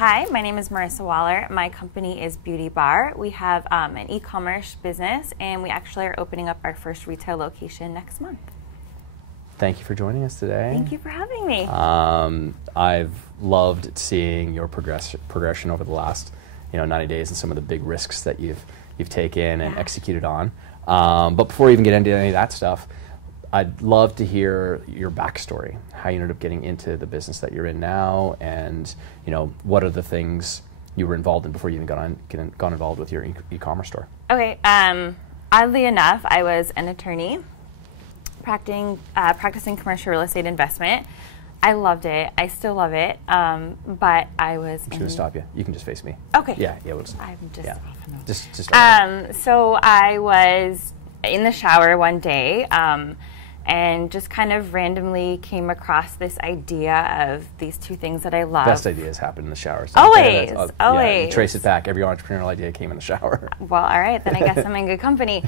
Hi, my name is Marissa Waller. My company is Beauty Bar. We have an e-commerce business, and we actually are opening up our first retail location next month. Thank you for joining us today. Thank you for having me. I've loved seeing your progression over the last 90 days and some of the big risks that you've taken and executed on. But before we even get into any of that stuff, I'd love to hear your backstory, how you ended up getting into the business that you're in now, and what are the things you were involved in before you even got involved with your e-commerce store. Okay, oddly enough, I was an attorney practicing commercial real estate investment. I loved it. I still love it. But I was. I'm just gonna stop you. You can just face me. Okay. Yeah. We'll just. I'm just off and on. Just. So I was in the shower one day, and just kind of randomly came across this idea of these two things that I love. Best ideas happen in the shower. So always. Yeah, you trace it back. Every entrepreneurial idea came in the shower. Well, all right, then I guess I'm in good company.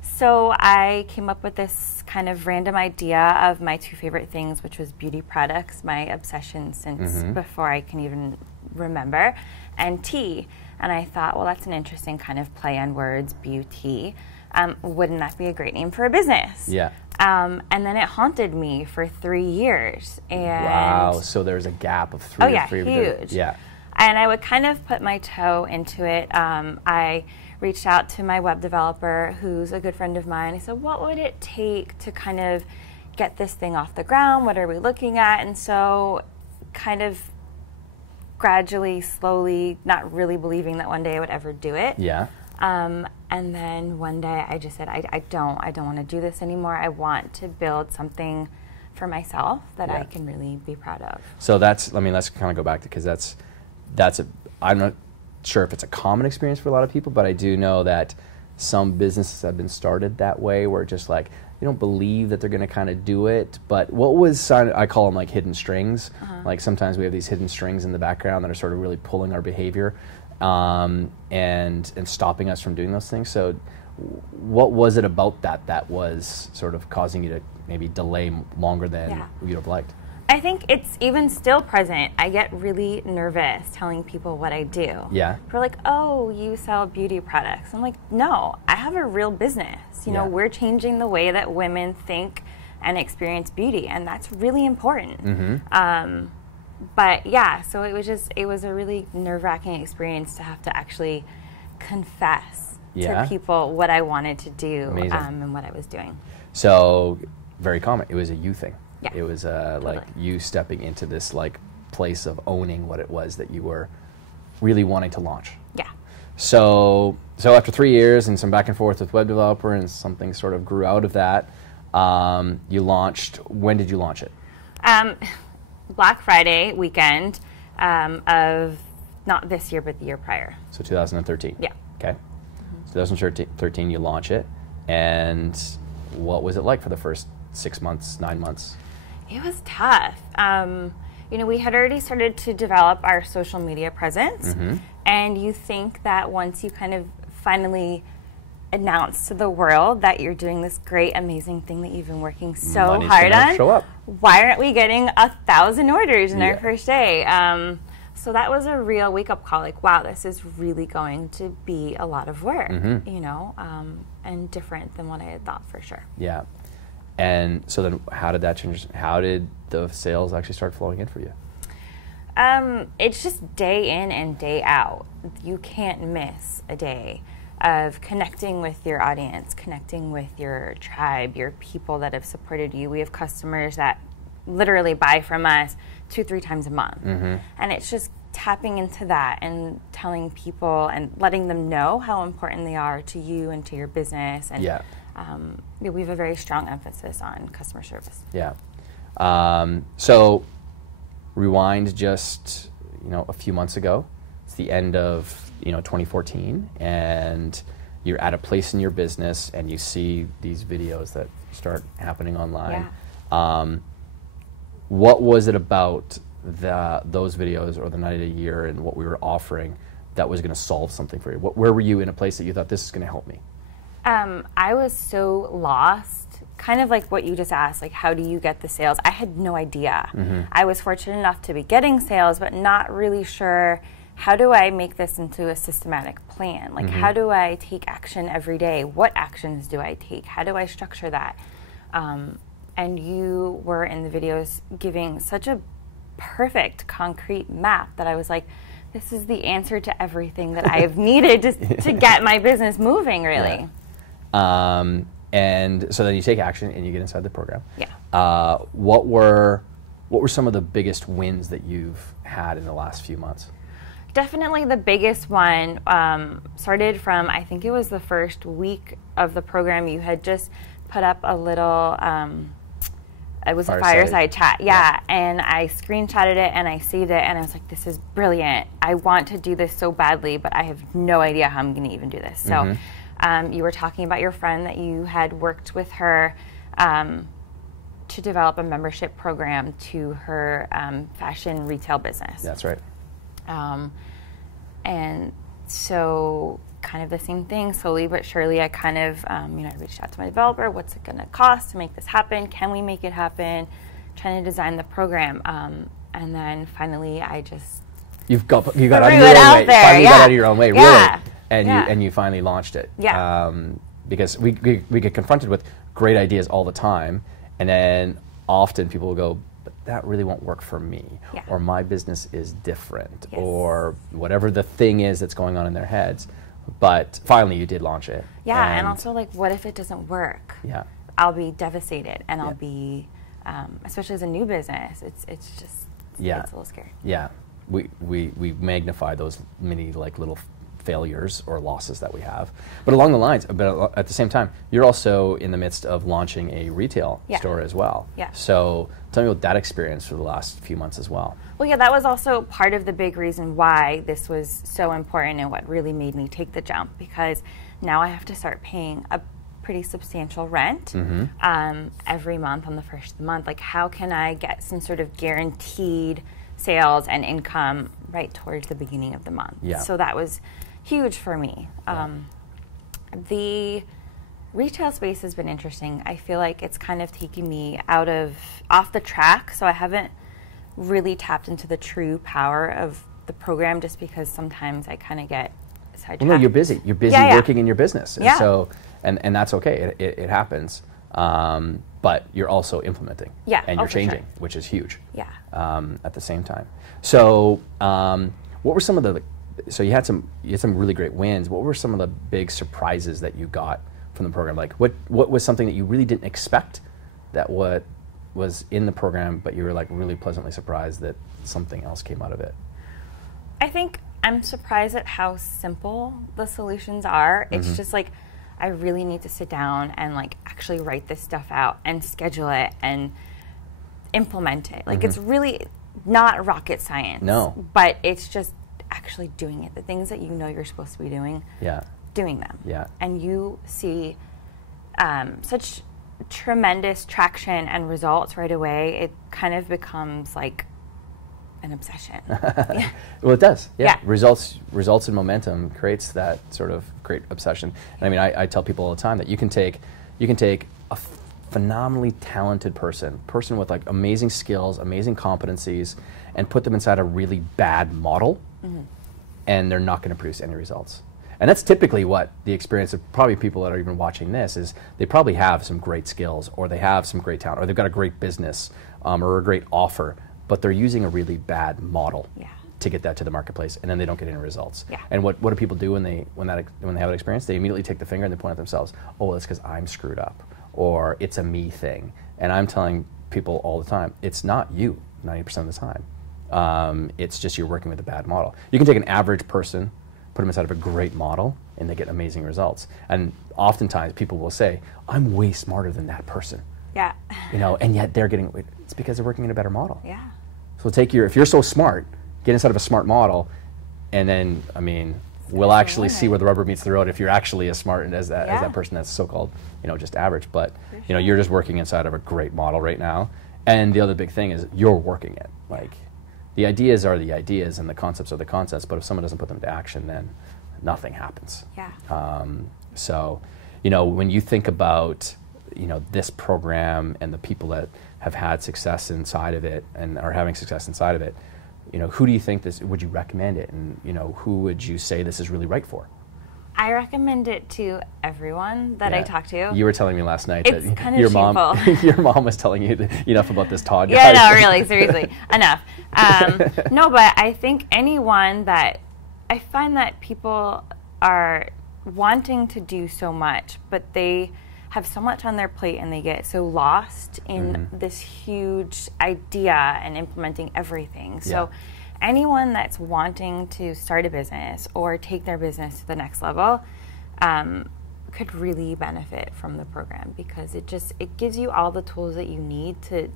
So I came up with this kind of random idea of my two favorite things, which was beauty products, my obsession since before I can even remember, and tea. And I thought, well, that's an interesting kind of play on words, beauty. Wouldn't that be a great name for a business? Yeah. And then it haunted me for 3 years. And wow. So there's a gap of three. Oh yeah, huge. Yeah. And I would kind of put my toe into it. I reached out to my web developer, who's a good friend of mine. I said, what would it take to kind of get this thing off the ground? What are we looking at? And so kind of gradually, slowly, not really believing that one day I would ever do it. Yeah. And then one day I just said, I don't want to do this anymore. I want to build something for myself that I can really be proud of. So let's kind of go back to, because I'm not sure if it's a common experience for a lot of people, but I do know that some businesses have been started that way, where just like, you don't believe that they're going to kind of do it, but I call them like hidden strings. Like sometimes we have these hidden strings in the background that are sort of really pulling our behavior and stopping us from doing those things. So what was it about that was sort of causing you to maybe delay longer than you'd have liked? I think it's even still present. I get really nervous telling people what I do. Yeah. They're like, oh, you sell beauty products. I'm like, no, I have a real business. You know, we're changing the way that women think and experience beauty, and that's really important. But yeah, so it was a really nerve-wracking experience to have to actually confess to people what I wanted to do and what I was doing. So very common. It was a you thing. Yeah. It was like you stepping into this like place of owning what it was that you were really wanting to launch. Yeah. So after 3 years and some back and forth with web developer, and something sort of grew out of that, you launched. When did you launch it? Black Friday weekend of not this year, but the year prior. So 2013. Yeah. Okay. 2013, you launch it, and what was it like for the first 6 months, 9 months? It was tough. We had already started to develop our social media presence, and you think that once you kind of finally announce to the world that you're doing this great, amazing thing that you've been working so hard on, show up. Why aren't we getting 1,000 orders in our first day? So that was a real wake-up call, like, wow, this is really going to be a lot of work, and different than what I had thought for sure. Yeah. And so then how did that change? How did the sales actually start flowing in for you? It's just day in and day out. You can't miss a day of connecting with your audience, connecting with your tribe, your people that have supported you. We have customers that literally buy from us 2-3 times a month. And it's just tapping into that and telling people and letting them know how important they are to you and to your business. And we have a very strong emphasis on customer service. Yeah. So rewind just a few months ago. It's the end of 2014, and you're at a place in your business, and you see these videos that start happening online. What was it about those videos or the 90-day year and what we were offering that was going to solve something for you? Where were you in a place that you thought, this is going to help me? I was so lost kind of like what you just asked, like how do you get the sales? I had no idea. I was fortunate enough to be getting sales, but not really sure, how do I make this into a systematic plan? Like how do I take action every day? What actions do I take? How do I structure that? And you were in the videos giving such a perfect concrete map that I was like, this is the answer to everything that I have needed to get my business moving, really. Yeah. And so then you take action and you get inside the program. Yeah. What were some of the biggest wins that you've had in the last few months? Definitely the biggest one started from, I think it was the first week of the program. You had just put up a little, it was a fireside chat. Yeah. And I screenshotted it and I saved it and I was like, this is brilliant. I want to do this so badly, but I have no idea how I'm going to even do this. So you were talking about your friend that you had worked with her to develop a membership program to her fashion retail business. That's right. And so kind of the same thing, slowly but surely I kind of, I reached out to my developer, what's it going to cost to make this happen? Can we make it happen? Trying to design the program. And then finally I just You got out of your own way. Finally got out of your own way, yeah. Really. And you finally launched it. Yeah. Because we get confronted with great ideas all the time, and then often people will go, but that really won't work for me, or my business is different, or whatever the thing is that's going on in their heads. But finally you did launch it. Yeah, and also like, what if it doesn't work? Yeah. I'll be devastated, and I'll be, especially as a new business, it's just, it's a little scary. Yeah, we magnify those many like little failures or losses that we have. But along the lines, but at the same time, you're also in the midst of launching a retail store as well. Yeah. So tell me about that experience for the last few months as well. Well, yeah, that was also part of the big reason why this was so important and what really made me take the jump, because now I have to start paying a pretty substantial rent every month on the first of the month. Like, how can I get some sort of guaranteed sales and income right towards the beginning of the month? Yeah. So that was huge for me. The retail space has been interesting. I feel like it's kind of taking me off the track, so I haven't really tapped into the true power of the program, just because sometimes I kind of get sidetracked. Well, no, you're busy. You're busy working in your business, and so and that's okay. It happens. But you're also implementing, and you're changing, which is huge. Yeah. At the same time. So, what were some of the? So you had some really great wins. What were some of the big surprises that you got from the program? Like, what was something that you really didn't expect that what was in the program, but you were like really pleasantly surprised that something else came out of it? I think I'm surprised at how simple the solutions are. It's just like, I really need to sit down and like actually write this stuff out and schedule it and implement it. Like, it's really not rocket science. No. But it's just actually doing it. The things that you know you're supposed to be doing, doing them. Yeah. And you see such tremendous traction and results right away. It kind of becomes like an obsession. Well, it does. Yeah. Results and momentum creates that sort of great obsession. And I mean, I tell people all the time that you can take a phenomenally talented person with like amazing skills, amazing competencies, and put them inside a really bad model, and they're not going to produce any results. And that's typically what the experience of probably people that are even watching this is. They probably have some great skills, or they have some great talent, or they've got a great business, or a great offer, but they're using a really bad model to get that to the marketplace, and then they don't get any results. And what do people do when they have an experience? They immediately take the finger and they point at themselves. Oh, well, it's because I'm screwed up, or it's a me thing. And I'm telling people all the time, it's not you 90% of the time. It's just you're working with a bad model. You can take an average person, put them inside of a great model, and they get amazing results. And oftentimes people will say, I'm way smarter than that person. Yeah. And yet they're getting, it's because they're working in a better model. Yeah. So if you're so smart, get inside of a smart model, and then, I mean, we'll actually see where the rubber meets the road if you're actually as smart as that person that's so-called, just average. But, you're just working inside of a great model right now. And the other big thing is you're working it. Like, the ideas are the ideas and the concepts are the concepts, but if someone doesn't put them to action, then nothing happens. Yeah. So, when you think about, this program and the people that have had success inside of it and are having success inside of it, who do you think would you recommend it, and who would you say this is really right for? I recommend it to everyone that I talk to. You were telling me last night it's that kind of your shameful. mom was telling you enough about this Todd guy. Yeah, no, really, seriously, enough. No, but I think anyone that, I find that people are wanting to do so much, but they have so much on their plate and they get so lost in this huge idea and implementing everything. So anyone that's wanting to start a business or take their business to the next level could really benefit from the program, because it gives you all the tools that you need to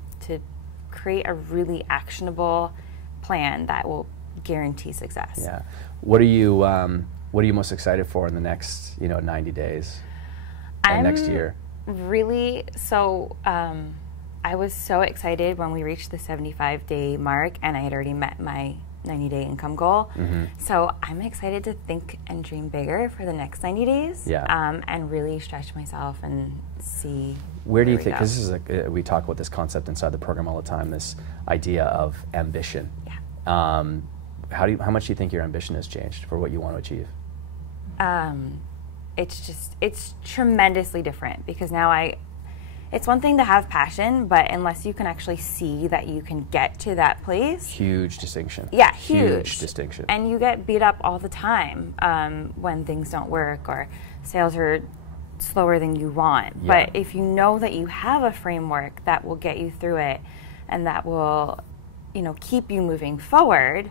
create a really actionable plan that will guarantee success. Yeah. What are you most excited for in the next 90 days and next year? Really, so I was so excited when we reached the 75-day mark, and I had already met my 90-day income goal. So I'm excited to think and dream bigger for the next 90 days, and really stretch myself and see where do you think, because this is we talk about this concept inside the program all the time, this idea of ambition. How much do you think your ambition has changed for what you want to achieve? It's tremendously different, because now it's one thing to have passion, but unless you can actually see that you can get to that place. Huge distinction. Yeah, huge distinction. And you get beat up all the time when things don't work or sales are slower than you want. But if you know that you have a framework that will get you through it and that will, keep you moving forward,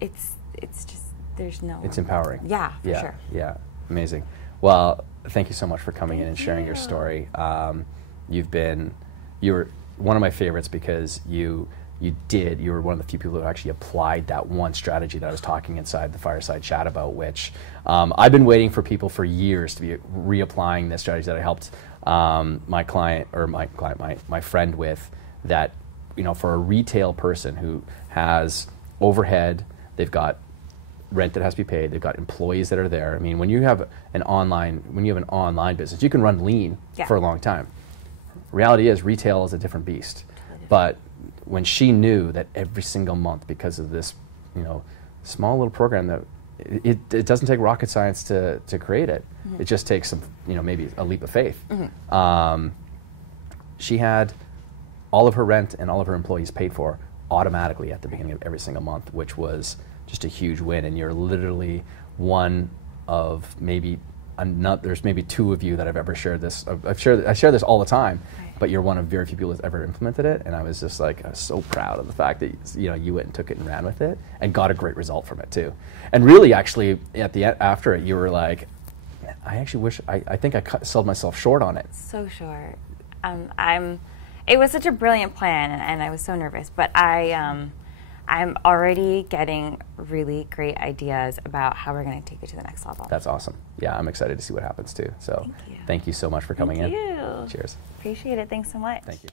it's just, there's no... It's empowering. Yeah, for sure. Yeah, amazing. Well, thank you so much for coming in and sharing your story. You were one of my favorites because you were one of the few people who actually applied that one strategy that I was talking inside the fireside chat about, which I've been waiting for people for years to be reapplying this strategy that I helped my friend with, that, for a retail person who has overhead, they've got rent that has to be paid, they've got employees that are there. I mean, when you have an online business, you can run lean for a long time. Reality is, retail is a different beast. But when she knew that every single month, because of this, small little program, that it doesn't take rocket science to create it. It just takes some, maybe a leap of faith. She had all of her rent and all of her employees paid for automatically at the beginning of every single month, which was just a huge win. And you're literally one of maybe there's maybe two of you that I've ever shared this. I share this all the time, but you're one of very few people that's ever implemented it. And I was just like, I was so proud of the fact that you went and took it and ran with it and got a great result from it too. And really, actually, at the end, after it, you were like, I actually wish I think I sold myself short on it. So short. It was such a brilliant plan, and I was so nervous, but I'm already getting really great ideas about how we're going to take it to the next level. That's awesome. Yeah, I'm excited to see what happens too. So thank you so much for coming in. Thank you. Cheers. Appreciate it. Thanks so much. Thank you.